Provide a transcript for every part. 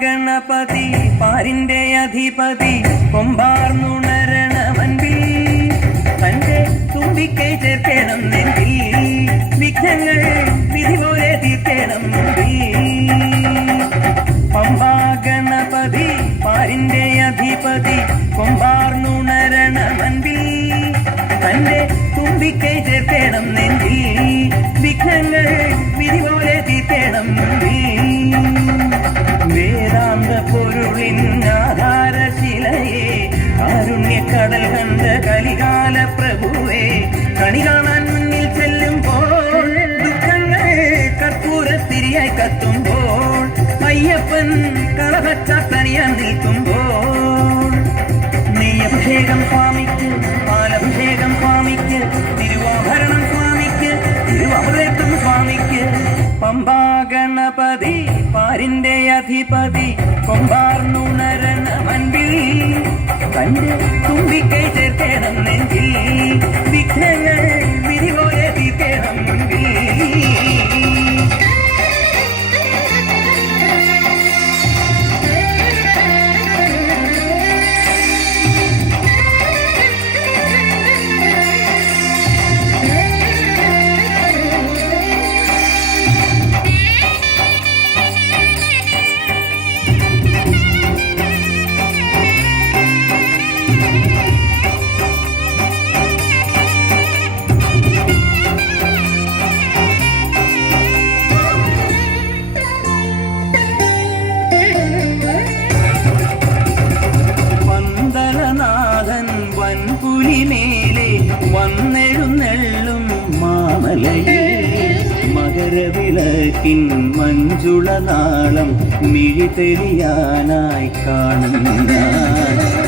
ഗണപതി പാരിന്റെ അധിപതി കൊമ്പാർന്നുണരണമൻപിൽ തന്റെ തുമ്പിക്കൈ ചേർക്കണം നെഞ്ചിൽ വിഘ്നങ്ങൾ വിധി പോലെ തീർക്കണം പമ്പാ ഗണപതി പാരിന്റെ അധിപതി കൊമ്പാർന്നുണരണമൻപിൽ തന്റെ തുമ്പിക്കൈ ചേർക്കണം നെഞ്ചിൽ വിഘ്നങ്ങൾ വിധി പോലെ തീർക്കണം വേദാന്ത പൊരുളിൻ ആധാരശിലയെ കാരുണ്യക്കടൽ കണ്ട കലികാല പ്രഭുവേ കണി കാണാൻ മുന്നിൽ ചെല്ലുമ്പോൾ ദുഃഖങ്ങൾ കർപ്പൂരത്തിരിയായി കത്തുമ്പോൾ അയ്യപ്പൻ കളഭച്ചാത്തണിയാൻ നിൽക്കുമ്പോൾ നെയ്യഭിഷേകം സ്വാമിക്ക് പാലഭിഷേകം സ്വാമിക്ക് തിരുവാഭരണം സ്വാമിക്ക് തിരുവാഭരണം സ്വാമിക്ക് പമ്പാ ഗണപതി പാരിന്റെ അധിപതി കൊമ്പാർന്നുണരണമൻപിൽ തന്റെ തുമ്പിക്കൈ ചേർക്കണം നെഞ്ചിൽ വിഘ്നങ്ങൾ വിധി പോലെ തീർക്കണം മുൻപിൽ പുലിമേലെ വന്നെഴുന്നെള്ളും മാമലയിൽ മകരവിളക്കിൻ മഞ്ജുളനാളം മിഴിതെളിയാനായി കാണുന്ന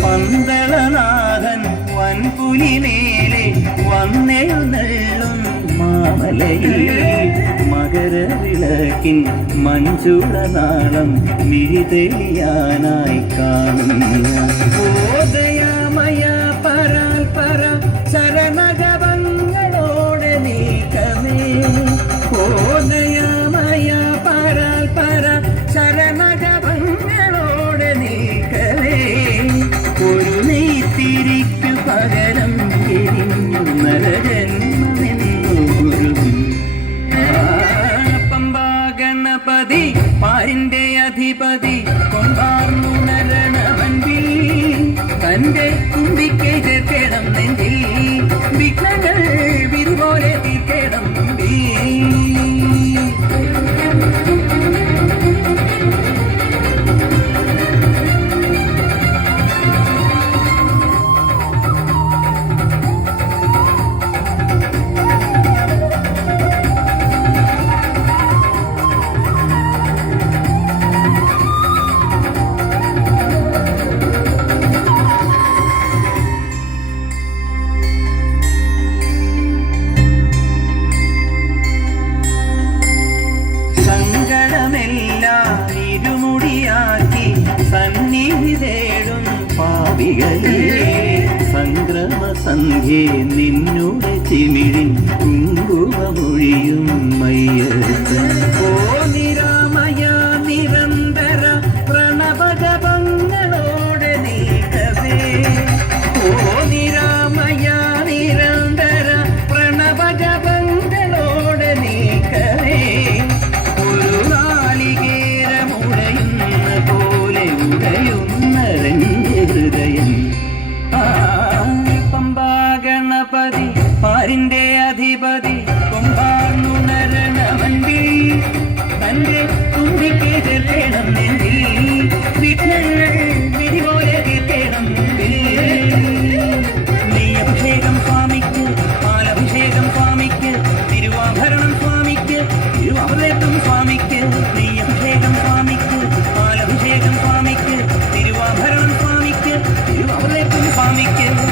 പന്തളനാഥൻ വൻപുലിമേലെ വന്നെഴുന്നെള്ളും മാമലയിൽ മകരവിളക്കിൻ മഞ്ജുളനാളം മിഴിതെളിയാനായി കാണുന്ന ശരണജപങ്ങളോടെ നീക്കമേ ഓദയമയ പരാൽ പര ശരണജപങ്ങളോടെ നീക്കമേ ഒരു നെയ്ത്തിരിക്കു പകരം എരിഞ്ഞു നരജന്മമെന്നു ഗുരു പമ്പാ ഗണപതി പാരിന്റെ അധിപതി കൊമ്പാർന്നുണരണമൻപിൽ തന്റെ തുമ്പിക്കൈ ചേർക്കണം നെഞ്ചിൽ വിഘ്നങ്ങൾ വിധി പോലെ തീർക്കണം സംക്രമസന്ധ്യേ നിന്നുടെ ചിമിഴിൻ കുങ്കുമമൊഴിയും മയ്യത്ത് ഓ നിരാമയ നിരന്തര പ്രണവജപങ്ങളോടെ നീക്കവേ ഓ നിരാമയ നിരന്തര പ്രണവജപങ്ങളോടെ നീക്കവേ ഒരു നാളികേരമുടയുന്ന പോലെ ഉടയുന്നരന്റെ ഹൃദയം ഗണപതി പാരിന്റെ അധിപതി കൊമ്പാർന്നുണരണമൻപിൽ സ്വാമിക്ക്